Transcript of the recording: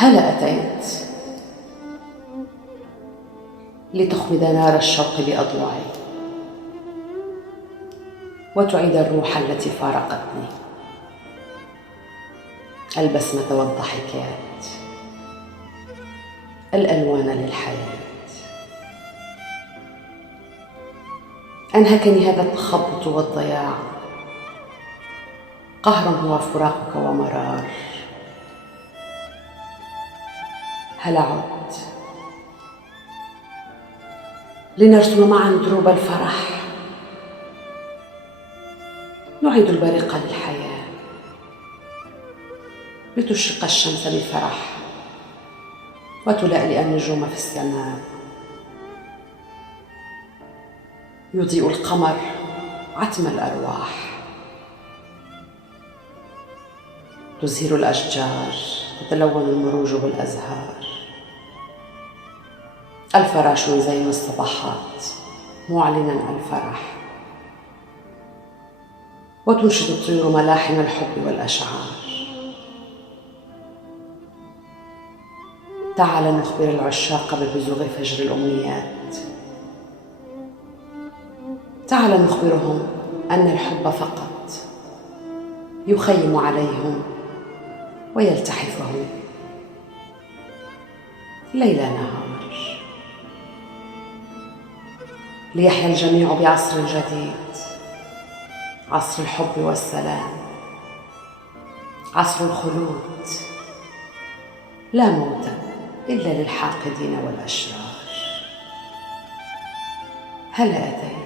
هلا أتيت لتخمد نار الشوق بأضلعي وتعيد الروح التي فارقتني، البسمة والضحكات، الألوان للحياة. أنهكني هذا التخبط والضياع، قهر هو فراقك ومرار. هل عدت لنرسم معا دروب الفرح، نعيد البريق للحياة لتشرق الشمس بالفرح وتلألئ النجوم في السماء. يضيء القمر عتم الأرواح، تزهر الأشجار، تتلون المروج بالأزهار. الفراش يزين الصباحات معلنا الفرح، وتنشد الطيور ملاحن الحب والأشعار. تعال نخبر العشاق ببزوغ فجر الأمنيات، تعال نخبرهم أن الحب فقط يخيم عليهم ويلتحفهم ليل نهار. ليحيا الجميع بعصر جديد، عصر الحب والسلام، عصر الخلود، لا موت إلا للحاقدين والأشرار. هلا أتيت